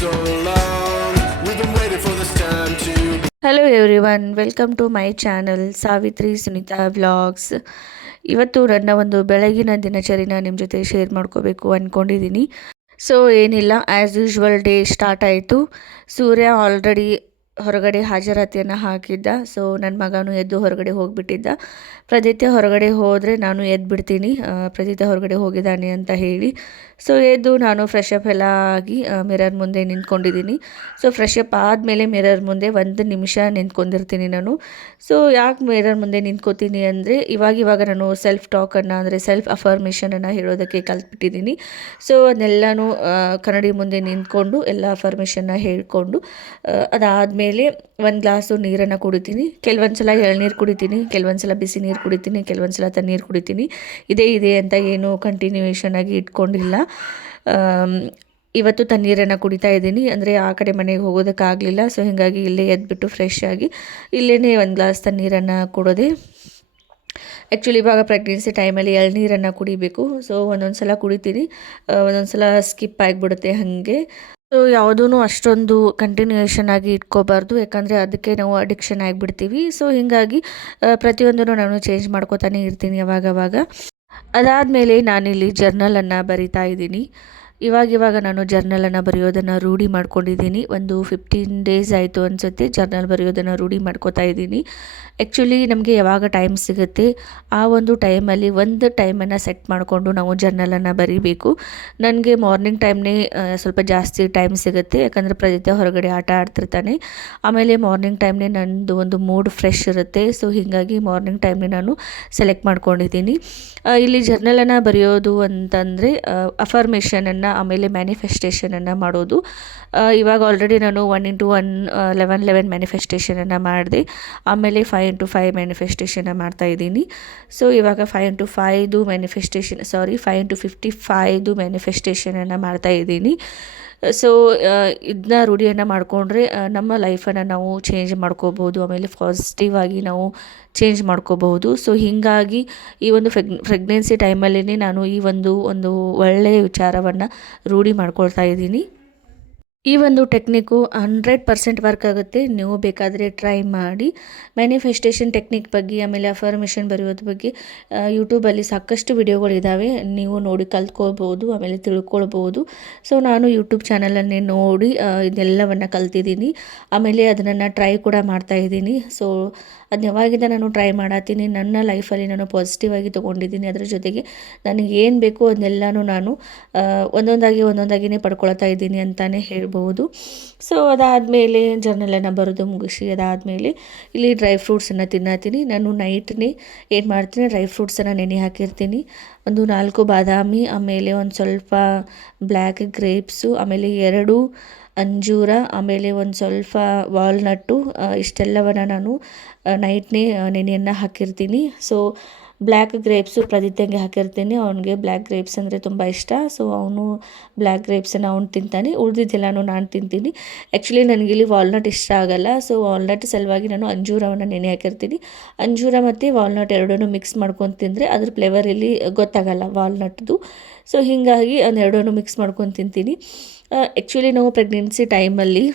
so long. We've been waiting for this time to hello everyone, welcome to my channel Savitri Sunita vlogs. ಇವತ್ತು ನನ್ನ ಒಂದು ಬೆಳಗಿನ ದಿನಚರಿನ ನಿಮ್ಮ ಜೊತೆ ಶೇರ್ ಮಾಡ್ಕೋಬೇಕು ಅಂದ್ಕೊಂಡಿದ್ದೀನಿ. ಸೊ ಏನಿಲ್ಲ, ಆ್ಯಸ್ ಯೂಶ್ವಲ್ ಡೇ ಸ್ಟಾರ್ಟ್ ಆಯಿತು. ಸೂರ್ಯ ಆಲ್ರೆಡಿ ಹೊರಗಡೆ ಹಾಜರಾತಿಯನ್ನು ಹಾಕಿದ್ದ. ಸೊ ನನ್ನ ಮಗನೂ ಎದ್ದು ಹೊರಗಡೆ ಹೋಗಿಬಿಟ್ಟಿದ್ದ. ಪ್ರದಿತ್ಯ ಹೊರಗಡೆ ಹೋದರೆ ನಾನು ಎದ್ದು ಬಿಡ್ತೀನಿ, ಪ್ರದಿತ್ಯ ಹೊರಗಡೆ ಹೋಗಿದ್ದಾನೆ ಅಂತ ಹೇಳಿ. ಸೊ ಎದ್ದು ನಾನು ಫ್ರೆಶ್ ಅಪ್ ಎಲ್ಲ ಆಗಿ ಮಿರರ್ ಮುಂದೆ ನಿಂತ್ಕೊಂಡಿದ್ದೀನಿ. ಸೊ ಫ್ರೆಶ್ ಅಪ್ ಆದಮೇಲೆ ಮಿರರ್ ಮುಂದೆ 1 ನಿಮಿಷ ನಿಂತ್ಕೊಂಡಿರ್ತೀನಿ ನಾನು. ಸೊ ಯಾಕೆ ಮಿರರ್ ಮುಂದೆ ನಿಂತ್ಕೋತೀನಿ ಅಂದರೆ, ಇವಾಗ ನಾನು ಸೆಲ್ಫ್ ಟಾಕನ್ನು ಅಂದರೆ ಸೆಲ್ಫ್ ಅಫರ್ಮೇಷನನ್ನು ಹೇಳೋದಕ್ಕೆ ಕಲ್ತ್ಬಿಟ್ಟಿದ್ದೀನಿ. ಸೊ ಅದನ್ನೆಲ್ಲನೂ ಕನ್ನಡಿ ಮುಂದೆ ನಿಂತ್ಕೊಂಡು ಎಲ್ಲ ಅಫರ್ಮೇಷನ್ನ ಹೇಳಿಕೊಂಡು ಅದಾದಮೇಲೆ 1 ಗ್ಲಾಸು ನೀರನ್ನು ಕುಡಿತೀನಿ. ಕೆಲವೊಂದು ಸಲ ಎಳ್ನೀರು ಕುಡಿತೀನಿ, ಕೆಲವೊಂದು ಸಲ ಬಿಸಿ ನೀರು ಕುಡಿತೀನಿ, ಕೆಲವೊಂದು ಸಲ ತಣ್ಣೀರು ಕುಡಿತೀನಿ. ಇದೇ ಅಂತ ಏನು ಕಂಟಿನ್ಯೂಯೇಷನ್ ಆಗಿ ಇಟ್ಕೊಂಡಿಲ್ಲ. ಇವತ್ತು ತಣ್ಣೀರನ್ನು ಕುಡಿತಾ ಇದ್ದೀನಿ, ಅಂದರೆ ಆ ಕಡೆ ಮನೆಗೆ ಹೋಗೋದಕ್ಕಾಗಲಿಲ್ಲ. ಸೊ ಹೀಗಾಗಿ ಇಲ್ಲೇ ಎದ್ಬಿಟ್ಟು ಫ್ರೆಶ್ ಆಗಿ ಇಲ್ಲೇ 1 ಗ್ಲಾಸ್ ತಣ್ಣೀರನ್ನು ಕುಡೋದೆ. ಆ್ಯಕ್ಚುಲಿ ಇವಾಗ ಪ್ರೆಗ್ನೆನ್ಸಿ ಟೈಮಲ್ಲಿ ಎಳ್ನೀರನ್ನು ಕುಡಿಬೇಕು. ಸೊ ಒಂದೊಂದು ಸಲ ಕುಡಿತೀನಿ, ಒಂದೊಂದು ಸಲ ಸ್ಕಿಪ್ ಆಗಿಬಿಡುತ್ತೆ ಹಾಗೆ. ಸೊ ಯಾವುದೂ ಅಷ್ಟೊಂದು ಕಂಟಿನ್ಯೂಯೇಷನ್ ಆಗಿ ಇಟ್ಕೋಬಾರ್ದು, ಯಾಕಂದರೆ ಅದಕ್ಕೆ ನಾವು ಅಡಿಕ್ಷನ್ ಆಗಿಬಿಡ್ತೀವಿ. ಸೊ ಹೀಗಾಗಿ ಪ್ರತಿಯೊಂದನ್ನು ನಾನು ಚೇಂಜ್ ಮಾಡ್ಕೋತಾನೆ ಇರ್ತೀನಿ ಅವಾಗವಾಗ. ಅದಾದಮೇಲೆ ನಾನಿಲ್ಲಿ ಜರ್ನಲನ್ನು ಬರಿತಾ ಇದ್ದೀನಿ. ಇವಾಗ ನಾನು ಜರ್ನಲನ್ನು ಬರೆಯೋದನ್ನು ರೂಢಿ ಮಾಡ್ಕೊಂಡಿದ್ದೀನಿ. ಒಂದು 15 ಡೇಸ್ ಆಯಿತು ಅನಿಸುತ್ತೆ ಜರ್ನಲ್ ಬರೆಯೋದನ್ನು ರೂಢಿ ಮಾಡ್ಕೋತಾ ಇದ್ದೀನಿ. ಆ್ಯಕ್ಚುಲಿ ನಮಗೆ ಯಾವಾಗ ಟೈಮ್ ಸಿಗುತ್ತೆ ಆ ಒಂದು ಟೈಮಲ್ಲಿ ಒಂದು ಟೈಮನ್ನು ಸೆಟ್ ಮಾಡಿಕೊಂಡು ನಾವು ಜರ್ನಲನ್ನು ಬರೀಬೇಕು. ನನಗೆ ಮಾರ್ನಿಂಗ್ ಟೈಮ್ನೇ ಸ್ವಲ್ಪ ಜಾಸ್ತಿ ಟೈಮ್ ಸಿಗುತ್ತೆ, ಯಾಕಂದರೆ ಪ್ರತಿದಿನ ಹೊರಗಡೆ ಆಟ ಆಡ್ತಿರ್ತಾನೆ. ಆಮೇಲೆ ಮಾರ್ನಿಂಗ್ ಟೈಮ್ನೇ ನನ್ನದು ಒಂದು ಮೂಡ್ ಫ್ರೆಶ್ ಇರುತ್ತೆ. ಸೊ ಹೀಗಾಗಿ ಮಾರ್ನಿಂಗ್ ಟೈಮ್ನೇ ನಾನು ಸೆಲೆಕ್ಟ್ ಮಾಡ್ಕೊಂಡಿದ್ದೀನಿ. ಇಲ್ಲಿ ಜರ್ನಲನ್ನು ಬರೆಯೋದು ಅಂತಂದರೆ ಅಫರ್ಮೇಷನನ್ನು ಆಮೇಲೆ ಮ್ಯಾನಿಫೆಸ್ಟೇಷನನ್ನು ಮಾಡೋದು. ಇವಾಗ ಆಲ್ರೆಡಿ ನಾನು 1 × 1 11 ಮ್ಯಾನಿಫೆಸ್ಟೇಷನನ್ನು ಮಾಡಿದೆ. ಆಮೇಲೆ 5 × 5 ಮ್ಯಾನಿಫೆಸ್ಟೇಷನ್ನ ಮಾಡ್ತಾಯಿದ್ದೀನಿ. ಸೊ ಇವಾಗ 5 × 5 55 ಮ್ಯಾನಿಫೆಸ್ಟೇಷನನ್ನು ಮಾಡ್ತಾಯಿದ್ದೀನಿ. ಸೊ ಇದನ್ನ ರೂಢಿಯನ್ನು ಮಾಡಿಕೊಂಡ್ರೆ ನಮ್ಮ ಲೈಫನ್ನು ನಾವು ಚೇಂಜ್ ಮಾಡ್ಕೋಬೋದು, ಆಮೇಲೆ ಪಾಸಿಟಿವ್ ಆಗಿ ನಾವು ಚೇಂಜ್ ಮಾಡ್ಕೋಬಹುದು. ಸೊ ಹೀಗಾಗಿ ಈ ಒಂದು ಪ್ರೆಗ್ನೆನ್ಸಿ ಟೈಮಲ್ಲೇ ನಾನು ಈ ಒಂದು ಒಳ್ಳೆಯ ವಿಚಾರವನ್ನು ರೂಢಿ ಮಾಡ್ಕೊಳ್ತಾ ಇದ್ದೀನಿ. ಈ ಒಂದು ಟೆಕ್ನಿಕ್ಕು 100% ವರ್ಕ್ ಆಗುತ್ತೆ. ನೀವು ಬೇಕಾದರೆ ಟ್ರೈ ಮಾಡಿ. ಮ್ಯಾನಿಫೆಸ್ಟೇಷನ್ ಟೆಕ್ನಿಕ್ ಬಗ್ಗೆ, ಆಮೇಲೆ ಅಫರ್ಮೇಷನ್ ಬರೆಯೋದ್ರ ಬಗ್ಗೆ ಯೂಟ್ಯೂಬಲ್ಲಿ ಸಾಕಷ್ಟು ವಿಡಿಯೋಗಳಿದ್ದಾವೆ, ನೀವು ನೋಡಿ ಕಲ್ತ್ಕೊಳ್ಬೋದು, ಆಮೇಲೆ ತಿಳ್ಕೊಳ್ಬೋದು. ಸೊ ನಾನು ಯೂಟ್ಯೂಬ್ ಚಾನಲನ್ನೇ ನೋಡಿ ಇದೆಲ್ಲವನ್ನು ಕಲ್ತಿದ್ದೀನಿ, ಆಮೇಲೆ ಅದನ್ನು ಟ್ರೈ ಕೂಡ ಮಾಡ್ತಾಯಿದ್ದೀನಿ. ಸೊ ಅದನ್ನ ಯಾವಾಗಿಂದ ನಾನು ಟ್ರೈ ಮಾಡತ್ತೀನಿ, ನನ್ನ ಲೈಫಲ್ಲಿ ನಾನು ಪಾಸಿಟಿವ್ ಆಗಿ ತೊಗೊಂಡಿದ್ದೀನಿ. ಅದರ ಜೊತೆಗೆ ನನಗೆ ಏನು ಬೇಕೋ ಅದನ್ನೆಲ್ಲನೂ ನಾನು ಒಂದೊಂದಾಗಿನೇ ಪಡ್ಕೊಳ್ತಾ ಇದ್ದೀನಿ ಅಂತಲೇ ಹೇಳ್ಬೋದು. ಸೊ ಅದಾದಮೇಲೆ ಜರ್ನಲನ್ನು ಬರೆದು ಮುಗಿಸಿ ಅದಾದಮೇಲೆ ಇಲ್ಲಿ ಡ್ರೈ ಫ್ರೂಟ್ಸನ್ನು ತಿನ್ನತ್ತೀನಿ. ನಾನು ನೈಟ್ನೇ ಏನು ಮಾಡ್ತೀನಿ, ಡ್ರೈ ಫ್ರೂಟ್ಸನ್ನು ನೆನೆ ಹಾಕಿರ್ತೀನಿ. ಒಂದು 4 ಬಾದಾಮಿ, ಆಮೇಲೆ ಒಂದು ಸ್ವಲ್ಪ ಬ್ಲ್ಯಾಕ್ ಗ್ರೇಪ್ಸು, ಆಮೇಲೆ 2 ಅಂಜೂರ, ಆಮೇಲೆ ಒಂದು ಸ್ವಲ್ಪ ವಾಲ್ನಟ್ಟು, ಇಷ್ಟೆಲ್ಲವನ್ನು ನಾನು ನೈಟ್ನೇ ನೆನೆಯನ್ನು ಹಾಕಿರ್ತೀನಿ. ಸೊ ಬ್ಲ್ಯಾಕ್ ಗ್ರೇಪ್ಸು ಪ್ರದಿತ್ಯಂಗೆ ಹಾಕಿರ್ತೀನಿ, ಅವನಿಗೆ ಬ್ಲ್ಯಾಕ್ ಗ್ರೇಪ್ಸ್ ಅಂದರೆ ತುಂಬ ಇಷ್ಟ. ಸೊ ಅವನು ಬ್ಲ್ಯಾಕ್ ಗ್ರೇಪ್ಸನ್ನು ಅವ್ನು ತಿಂತಾನೆ, ಉಳಿದಿದ್ದೆಲ್ಲನೂ ನಾನು ತಿಂತೀನಿ. ಆ್ಯಕ್ಚುಲಿ ನನಗಿಲ್ಲಿ ವಾಲ್ನಟ್ ಇಷ್ಟ ಆಗಲ್ಲ. ಸೊ ವಾಲ್ನಟ್ ಸಲುವಾಗಿ ನಾನು ಅಂಜೂರವನ್ನು ನೆನೆ ಹಾಕಿರ್ತೀನಿ. ಅಂಜೂರ ಮತ್ತು ವಾಲ್ನಟ್ ಎರಡನ್ನೂ ಮಿಕ್ಸ್ ಮಾಡ್ಕೊಂಡು ತಿಂದರೆ ಅದ್ರ ಫ್ಲೇವರ್ ಇಲ್ಲಿ ಗೊತ್ತಾಗಲ್ಲ ವಾಲ್ನಟ್ದು. ಸೊ ಹೀಗಾಗಿ ಎರಡನ್ನೂ ಮಿಕ್ಸ್ ಮಾಡ್ಕೊಂಡು ತಿಂತೀನಿ. ಆ್ಯಕ್ಚುಲಿ ನಾವು ಪ್ರೆಗ್ನೆನ್ಸಿ ಟೈಮಲ್ಲಿ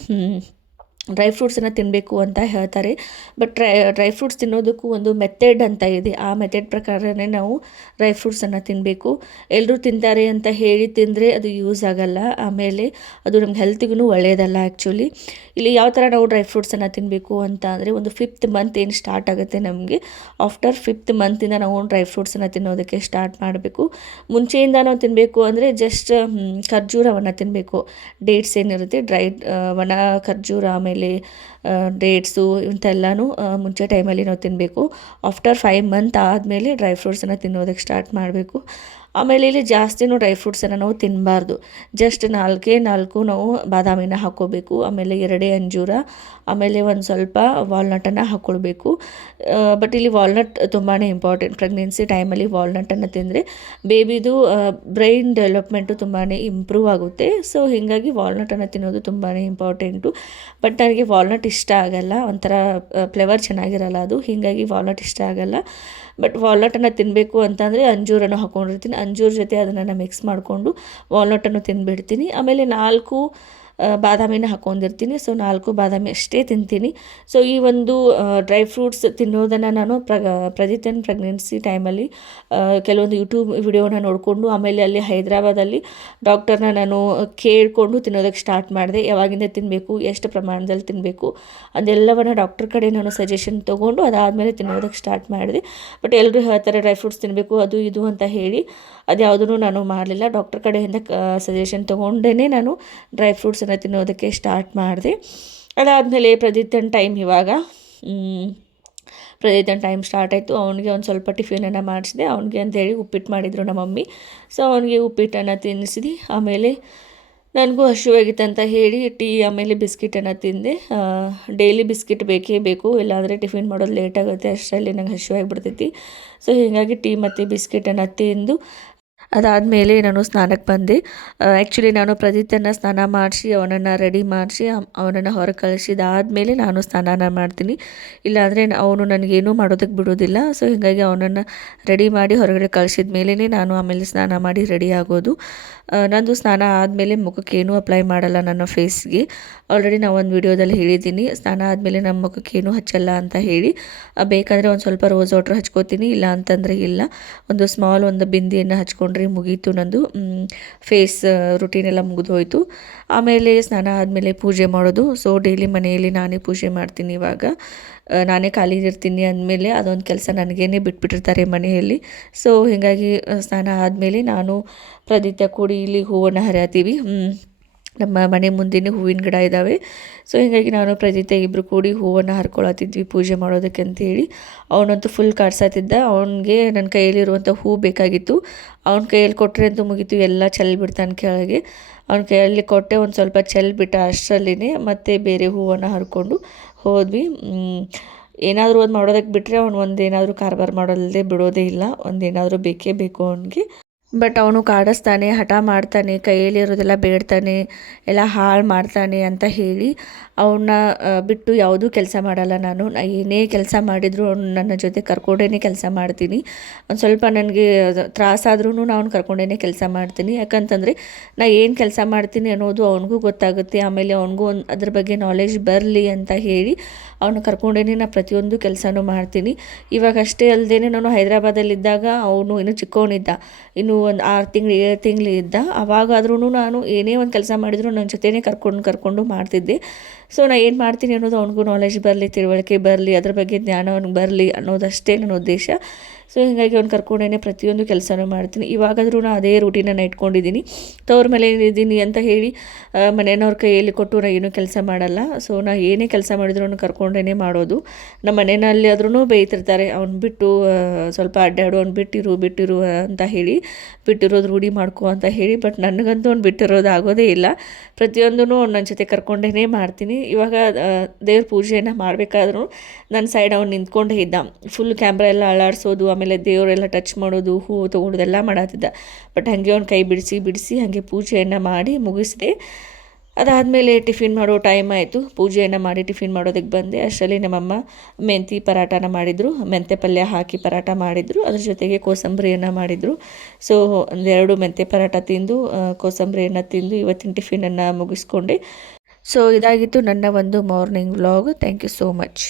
ಡ್ರೈ ಫ್ರೂಟ್ಸನ್ನು ತಿನ್ನಬೇಕು ಅಂತ ಹೇಳ್ತಾರೆ. ಬಟ್ ಡ್ರೈ ಫ್ರೂಟ್ಸ್ ತಿನ್ನೋದಕ್ಕೂ ಒಂದು ಮೆಥಡ್ ಅಂತ ಇದೆ. ಆ ಮೆಥಡ್ ಪ್ರಕಾರನೇ ನಾವು ಡ್ರೈ ಫ್ರೂಟ್ಸನ್ನು ತಿನ್ನಬೇಕು. ಎಲ್ಲರೂ ತಿಂತಾರೆ ಅಂತ ಹೇಳಿ ತಿಂದರೆ ಅದು ಯೂಸ್ ಆಗಲ್ಲ, ಆಮೇಲೆ ಅದು ನಮ್ಮ ಹೆಲ್ತಿಗೂ ಒಳ್ಳೆಯದಲ್ಲ. ಆ್ಯಕ್ಚುಲಿ ಇಲ್ಲಿ ಯಾವ ಥರ ನಾವು ಡ್ರೈ ಫ್ರೂಟ್ಸನ್ನು ತಿನ್ನಬೇಕು ಅಂತ ಅಂದರೆ, ಒಂದು 5th ಮಂತ್ ಏನು ಸ್ಟಾರ್ಟ್ ಆಗುತ್ತೆ ನಮಗೆ, ಆಫ್ಟರ್ 5th ಮಂತಿಂದ ನಾವು ಡ್ರೈ ಫ್ರೂಟ್ಸನ್ನು ತಿನ್ನೋದಕ್ಕೆ ಸ್ಟಾರ್ಟ್ ಮಾಡಬೇಕು. ಮುಂಚೆಯಿಂದ ನಾವು ತಿನ್ನಬೇಕು ಅಂದರೆ ಜಸ್ಟ್ ಖರ್ಜೂರವನ್ನು ತಿನ್ನಬೇಕು. ಡೇಟ್ಸ್ ಏನಿರುತ್ತೆ ಒಣ ಖರ್ಜೂರ, ಆಮೇಲೆ ಡೇಟ್ಸು ಇಂಥೆಲ್ಲನೂ ಮುಂಚೆ ಟೈಮಲ್ಲಿ ನಾವು ತಿನ್ನಬೇಕು. ಆಫ್ಟರ್ 5 ಮಂತ್ ಆದಮೇಲೆ ಡ್ರೈ ಫ್ರೂಟ್ಸನ್ನು ತಿನ್ನೋದಕ್ಕೆ ಸ್ಟಾರ್ಟ್ ಮಾಡಬೇಕು. ಆಮೇಲೆ ಇಲ್ಲಿ ಜಾಸ್ತಿನೂ ಡ್ರೈ ಫ್ರೂಟ್ಸನ್ನು ನಾವು ತಿನ್ನಬಾರ್ದು. ಜಸ್ಟ್ 4 ನಾವು ಬಾದಾಮಿನ ಹಾಕ್ಕೋಬೇಕು, ಆಮೇಲೆ 2 ಅಂಜೂರ, ಆಮೇಲೆ ಒಂದು ಸ್ವಲ್ಪ ವಾಲ್ನಟನ್ನು ಹಾಕ್ಕೊಳ್ಬೇಕು. ಬಟ್ ಇಲ್ಲಿ ವಾಲ್ನಟ್ ತುಂಬಾ ಇಂಪಾರ್ಟೆಂಟ್. ಪ್ರೆಗ್ನೆನ್ಸಿ ಟೈಮಲ್ಲಿ ವಾಲ್ನಟನ್ನು ತಿಂದರೆ ಬೇಬಿದು ಬ್ರೈನ್ ಡೆವಲಪ್ಮೆಂಟು ತುಂಬಾ ಇಂಪ್ರೂವ್ ಆಗುತ್ತೆ. ಸೊ ಹೀಗಾಗಿ ವಾಲ್ನಟನ್ನು ತಿನ್ನೋದು ತುಂಬಾ ಇಂಪಾರ್ಟೆಂಟು. ಬಟ್ ನನಗೆ ವಾಲ್ನಟ್ ಇಷ್ಟ ಆಗಲ್ಲ, ಒಂಥರ ಫ್ಲೇವರ್ ಚೆನ್ನಾಗಿರಲ್ಲ ಅದು, ಹೀಗಾಗಿ ವಾಲ್ನಟ್ ಇಷ್ಟ ಆಗಲ್ಲ. ಬಟ್ ವಾಲ್ನಟನ್ನು ತಿನ್ನಬೇಕು ಅಂತಂದರೆ ಅಂಜೂರನ್ನು ಹಾಕ್ಕೊಂಡಿರ್ತೀನಿ. ಅಂಜೂರ ಜೊತೆ ಅದನ್ನು ಮಿಕ್ಸ್ ಮಾಡಿಕೊಂಡು ವಾಲ್ನಟನ್ನು ತಿಂದುಬಿಡ್ತೀನಿ. ಆಮೇಲೆ 4 ಬಾದಾಮಿನ ಹಾಕ್ಕೊಂಡಿರ್ತೀನಿ. ಸೊ 4 ಬಾದಾಮಿ ಅಷ್ಟೇ ತಿಂತೀನಿ. ಸೊ ಈ ಒಂದು ಡ್ರೈ ಫ್ರೂಟ್ಸ್ ತಿನ್ನೋದನ್ನು ನಾನು ಪ್ರಜಿತನ್ ಪ್ರೆಗ್ನೆನ್ಸಿ ಟೈಮಲ್ಲಿ ಕೆಲವೊಂದು ಯೂಟ್ಯೂಬ್ ವಿಡಿಯೋನ ನೋಡಿಕೊಂಡು ಆಮೇಲೆ ಅಲ್ಲಿ ಹೈದರಾಬಾದಲ್ಲಿ ಡಾಕ್ಟರ್ನ ನಾನು ಕೇಳಿಕೊಂಡು ತಿನ್ನೋದಕ್ಕೆ ಸ್ಟಾರ್ಟ್ ಮಾಡಿದೆ. ಯಾವಾಗಿಂದ ತಿನ್ನಬೇಕು, ಎಷ್ಟು ಪ್ರಮಾಣದಲ್ಲಿ ತಿನ್ನಬೇಕು ಅದೆಲ್ಲವನ್ನು ಡಾಕ್ಟರ್ ಕಡೆ ನಾನು ಸಜೆಷನ್ ತೊಗೊಂಡು ಅದಾದಮೇಲೆ ತಿನ್ನೋದಕ್ಕೆ ಸ್ಟಾರ್ಟ್ ಮಾಡಿದೆ. ಬಟ್ ಎಲ್ಲರೂ ಹೇಳ್ತಾರೆ ಡ್ರೈ ಫ್ರೂಟ್ಸ್ ತಿನ್ನಬೇಕು ಅದು ಇದು ಅಂತ ಹೇಳಿ ಅದ್ಯಾವುದೂ ನಾನು ಮಾಡಲಿಲ್ಲ. ಡಾಕ್ಟರ್ ಕಡೆಯಿಂದ ಸಜೆಷನ್ ತೊಗೊಂಡೇ ನಾನು ಡ್ರೈ ಫ್ರೂಟ್ಸನ್ನು ತಿನ್ನೋದಕ್ಕೆ ಸ್ಟಾರ್ಟ್ ಮಾಡಿದೆ. ಅದಾದಮೇಲೆ ಪ್ರದೀಪ್ತನ ಟೈಮ್ ಇವಾಗ ಪ್ರದೀಪ್ತನ ಟೈಮ್ ಸ್ಟಾರ್ಟ್ ಆಯಿತು. ಅವನಿಗೆ ಒಂದು ಸ್ವಲ್ಪ ಟಿಫಿನನ್ನು ಮಾಡಿಸಿದೆ. ಅವನಿಗೆ ಅಂತೇಳಿ ಉಪ್ಪಿಟ್ಟು ಮಾಡಿದರು ನಮ್ಮ ಮಮ್ಮಿ. ಸೊ ಅವನಿಗೆ ಉಪ್ಪಿಟ್ಟನ್ನು ತಿನ್ನಿಸಿದೆ. ಆಮೇಲೆ ನನಗೂ ಹಸಿವಾಗಿತ್ತಂತ ಹೇಳಿ ಟೀ ಆಮೇಲೆ ಬಿಸ್ಕಿಟನ್ನು ತಿಂದೆ. ಡೈಲಿ ಬಿಸ್ಕಿಟ್ ಬೇಕೇ ಬೇಕು, ಇಲ್ಲಾಂದರೆ ಟಿಫಿನ್ ಮಾಡೋದು ಲೇಟ್ ಆಗುತ್ತೆ, ಅಷ್ಟರಲ್ಲಿ ನಂಗೆ ಹಸಿವಾಗಿಬಿಡ್ತೈತಿ. ಸೊ ಹೀಗಾಗಿ ಟೀ ಮತ್ತು ಬಿಸ್ಕಿಟನ್ನು ತಿಂದು ಅದಾದಮೇಲೆ ನಾನು ಸ್ನಾನಕ್ಕೆ ಬಂದೆ. ಆ್ಯಕ್ಚುಲಿ ನಾನು ಪ್ರದೀಪ್ತನ ಸ್ನಾನ ಮಾಡಿಸಿ ಅವನನ್ನು ರೆಡಿ ಮಾಡಿಸಿ ಅವನನ್ನು ಹೊರಗೆ ಕಳಿಸಿದಾದಮೇಲೆ ನಾನು ಸ್ನಾನ ಮಾಡ್ತೀನಿ. ಇಲ್ಲಾಂದರೆ ಅವನು ನನಗೇನೂ ಮಾಡೋದಕ್ಕೆ ಬಿಡೋದಿಲ್ಲ. ಸೊ ಹೀಗಾಗಿ ಅವನನ್ನು ರೆಡಿ ಮಾಡಿ ಹೊರಗಡೆ ಕಳಿಸಿದ ಮೇಲೇ ನಾನು ಆಮೇಲೆ ಸ್ನಾನ ಮಾಡಿ ರೆಡಿ ಆಗೋದು. ನಂದು ಸ್ನಾನ ಆದಮೇಲೆ ಮುಖಕ್ಕೆ ಏನೂ ಅಪ್ಲೈ ಮಾಡಲ್ಲ ನನ್ನ ಫೇಸ್ಗೆ. ಆಲ್ರೆಡಿ ನಾವು ಒಂದು ವಿಡಿಯೋದಲ್ಲಿ ಹೇಳಿದ್ದೀನಿ ಸ್ನಾನ ಆದಮೇಲೆ ನಮ್ಮ ಮುಖಕ್ಕೆ ಏನೂ ಹಚ್ಚಲ್ಲ ಅಂತ ಹೇಳಿ. ಬೇಕಾದರೆ ಒಂದು ಸ್ವಲ್ಪ ರೋಸ್ ವಾಟ್ರ್ ಹಚ್ಕೋತೀನಿ, ಇಲ್ಲ ಅಂತಂದರೆ ಇಲ್ಲ. ಒಂದು ಸ್ಮಾಲ್ ಒಂದು ಬಿಂದಿಯನ್ನು ಹಚ್ಕೊಂಡ್ರೆ ಮುಗೀತು ನಂದು ಫೇಸ್ ರುಟೀನ್ ಎಲ್ಲ ಮುಗಿದು ಹೋಯಿತು. ಆಮೇಲೆ ಸ್ನಾನ ಆದಮೇಲೆ ಪೂಜೆ ಮಾಡೋದು. ಸೊ ಡೈಲಿ ಮನೆಯಲ್ಲಿ ನಾನೇ ಪೂಜೆ ಮಾಡ್ತೀನಿ. ಇವಾಗ ನಾನೇ ಖಾಲಿ ಇರ್ತೀನಿ ಅಂದಮೇಲೆ ಅದೊಂದು ಕೆಲಸ ನನಗೇನೆ ಬಿಟ್ಬಿಟ್ಟಿರ್ತಾರೆ ಮನೆಯಲ್ಲಿ. ಸೊ ಹೀಗಾಗಿ ಸ್ನಾನ ಆದಮೇಲೆ ನಾನು ಪ್ರದೀಪ್ತ ಕೂಡಿ ಇಲ್ಲಿ ಹೂವನ್ನು ಹರಿಯತ್ತೀವಿ. ನಮ್ಮ ಮನೆ ಮುಂದೆನೇ ಹೂವಿನ ಗಿಡ ಇದ್ದಾವೆ. ಸೊ ಹೀಗಾಗಿ ನಾನು ಪ್ರದೀಪ್ತ ಇಬ್ಬರು ಕೂಡಿ ಹೂವನ್ನು ಹರ್ಕೊಳತ್ತಿದ್ವಿ ಪೂಜೆ ಮಾಡೋದಕ್ಕೆ ಅಂತೇಳಿ. ಅವನಂತೂ ಫುಲ್ ಕಾಡ್ಸತ್ತಿದ್ದ. ಅವನಿಗೆ ನನ್ನ ಕೈಯಲ್ಲಿರುವಂಥ ಹೂ ಬೇಕಾಗಿತ್ತು. ಅವ್ನ ಕೈಯಲ್ಲಿ ಕೊಟ್ಟರೆ ಅಂತೂ ಮುಗೀತು, ಎಲ್ಲ ಚೆಲ್ಬಿಡ್ತಾನೆ ಕೆಳಗೆ. ಅವ್ನ ಕೈಯಲ್ಲಿ ಕೊಟ್ಟೆ ಒಂದು ಸ್ವಲ್ಪ ಚೆಲ್ಬಿಟ್ಟ. ಅಷ್ಟರಲ್ಲಿನೇ ಮತ್ತೆ ಬೇರೆ ಹೂವನ್ನು ಹರ್ಕೊಂಡು ಹೋದ್ವಿ. ಏನಾದರೂ ಒಂದು ಮಾಡೋದಕ್ಕೆ ಬಿಟ್ಟರೆ ಅವ್ನು ಒಂದೇನಾದರೂ ಕಾರ್ಬಾರ್ ಮಾಡೋಲ್ಲದೆ ಬಿಡೋದೇ ಇಲ್ಲ. ಒಂದೇನಾದರೂ ಬೇಕೇ ಬೇಕು ಅವನಿಗೆ. ಬಟ್ ಅವನು ಕಾಡಿಸ್ತಾನೆ, ಹಠ ಮಾಡ್ತಾನೆ, ಕೈಯಲ್ಲಿರೋದೆಲ್ಲ ಬೇಡ್ತಾನೆ, ಎಲ್ಲ ಹಾಳು ಮಾಡ್ತಾನೆ ಅಂತ ಹೇಳಿ ಅವನ್ನ ಬಿಟ್ಟು ಯಾವುದೂ ಕೆಲಸ ಮಾಡಲ್ಲ ನಾನು. ಏನೇ ಕೆಲಸ ಮಾಡಿದರೂ ಅವ್ನು ನನ್ನ ಜೊತೆ ಕರ್ಕೊಂಡೇ ಕೆಲಸ ಮಾಡ್ತೀನಿ. ಒಂದು ಸ್ವಲ್ಪ ನನಗೆ ತ್ರಾಸಾದ್ರೂ ನಾನು ಕರ್ಕೊಂಡೇ ಕೆಲಸ ಮಾಡ್ತೀನಿ. ಯಾಕಂತಂದರೆ ಏನು ಕೆಲಸ ಮಾಡ್ತೀನಿ ಅನ್ನೋದು ಅವನಿಗೂ ಗೊತ್ತಾಗುತ್ತೆ. ಆಮೇಲೆ ಅವನಿಗೂ ಅದ್ರ ಬಗ್ಗೆ ನಾಲೆಜ್ ಬರಲಿ ಅಂತ ಹೇಳಿ ಅವನು ಕರ್ಕೊಂಡೇ ನಾನು ಪ್ರತಿಯೊಂದು ಕೆಲಸನೂ ಮಾಡ್ತೀನಿ. ಇವಾಗ ಅಷ್ಟೇ ಅಲ್ಲದೆ ನಾನು ಹೈದರಾಬಾದಲ್ಲಿದ್ದಾಗ ಅವನು ಇನ್ನೂ ಚಿಕ್ಕವನಿದ್ದ, ಇನ್ನೂ ಒಂದು 6 ತಿಂಗಳು 7 ತಿಂಗಳು ಇದ್ದ. ಅವಾಗಾದ್ರೂ ನಾನು ಏನೇ ಒಂದು ಕೆಲಸ ಮಾಡಿದ್ರು ನನ್ನ ಜೊತೆನೇ ಕರ್ಕೊಂಡು ಮಾಡ್ತಿದ್ದೆ. ಸೊ ನಾನು ಏನು ಮಾಡ್ತೀನಿ ಅನ್ನೋದು ಅವ್ನಿಗೂ ನಾಲೆಜ್ ಬರಲಿ, ತಿಳುವಳಿಕೆ ಬರಲಿ, ಅದ್ರ ಬಗ್ಗೆ ಜ್ಞಾನ ಅವ್ನಿಗೆ ಬರಲಿ ಅನ್ನೋದಷ್ಟೇ ನನ್ನ ಉದ್ದೇಶ. ಸೊ ಹೀಗಾಗಿ ಅವ್ನು ಕರ್ಕೊಂಡೇ ಪ್ರತಿಯೊಂದು ಕೆಲಸನೂ ಮಾಡ್ತೀನಿ. ಇವಾಗಾದ್ರೂ ನಾನು ಅದೇ ರೂಟೀನನ್ನು ಇಟ್ಕೊಂಡಿದ್ದೀನಿ. ತವ್ರ ಮೇಲೆ ಇದ್ದೀನಿ ಅಂತ ಹೇಳಿ ಮನೆಯವ್ರ ಕೈಯಲ್ಲಿ ಕೊಟ್ಟು ನಾನು ಏನೂ ಕೆಲಸ ಮಾಡಲ್ಲ. ಸೊ ನಾನು ಏನೇ ಕೆಲಸ ಮಾಡಿದ್ರು ಅವ್ನು ಕರ್ಕೊಂಡೇ ಮಾಡೋದು. ನಮ್ಮ ಮನೆಯಲ್ಲಿ ಆದ್ರೂ ಬೇಯ್ತಿರ್ತಾರೆ, ಅವ್ನು ಬಿಟ್ಟು ಸ್ವಲ್ಪ ಅಡ್ಡಾಡು, ಅವ್ನು ಬಿಟ್ಟಿರು ಅಂತ ಹೇಳಿ, ಬಿಟ್ಟಿರೋದು ರೂಢಿ ಮಾಡ್ಕೊ ಅಂತ ಹೇಳಿ. ಬಟ್ ನನಗಂತೂ ಅವ್ನು ಬಿಟ್ಟಿರೋದು ಆಗೋದೇ ಇಲ್ಲ. ಪ್ರತಿಯೊಂದೂ ಅವ್ನು ನನ್ನ ಜೊತೆ ಕರ್ಕೊಂಡೇ ಮಾಡ್ತೀನಿ. ಇವಾಗ ದೇವ್ರ ಪೂಜೆಯನ್ನು ಮಾಡಬೇಕಾದ್ರೂ ನನ್ನ ಸೈಡ್ ಅವ್ನು ನಿಂತ್ಕೊಂಡೇ ಇದ್ದ. ಫುಲ್ ಕ್ಯಾಮ್ರಾ ಎಲ್ಲ ಅಳ್ಳಾಡಿಸೋದು, ಆಮೇಲೆ ದೇವರೆಲ್ಲ ಟಚ್ ಮಾಡೋದು, ಹೂವು ತೊಗೊಳೋದೆಲ್ಲ ಮಾಡತ್ತಿದ್ದ. ಬಟ್ ಹಾಗೆ ಅವ್ನು ಕೈ ಬಿಡಿಸಿ ಹಾಗೆ ಪೂಜೆಯನ್ನು ಮಾಡಿ ಮುಗಿಸಿದೆ. ಅದಾದಮೇಲೆ ಟಿಫಿನ್ ಮಾಡೋ ಟೈಮ್ ಆಯಿತು. ಪೂಜೆಯನ್ನು ಮಾಡಿ ಟಿಫಿನ್ ಮಾಡೋದಕ್ಕೆ ಬಂದೆ. ಅಷ್ಟರಲ್ಲಿ ನಮ್ಮಮ್ಮ ಮೆಂತಿ ಪರಾಟನ ಮಾಡಿದರು, ಮೆಂತೆ ಪಲ್ಯ ಹಾಕಿ ಪರಾಟ ಮಾಡಿದರು. ಅದ್ರ ಜೊತೆಗೆ ಕೋಸಂಬರಿಯನ್ನು ಮಾಡಿದರು. ಸೊ 2 ಮೆಂತೆ ಪರಾಟ ತಿಂದು ಕೋಸಂಬರಿಯನ್ನು ತಿಂದು ಇವತ್ತಿನ ಟಿಫಿನನ್ನು ಮುಗಿಸ್ಕೊಂಡೆ. ಸೊ ಇದಾಗಿತ್ತು ನನ್ನ ಒಂದು morning vlog. Thank you so much.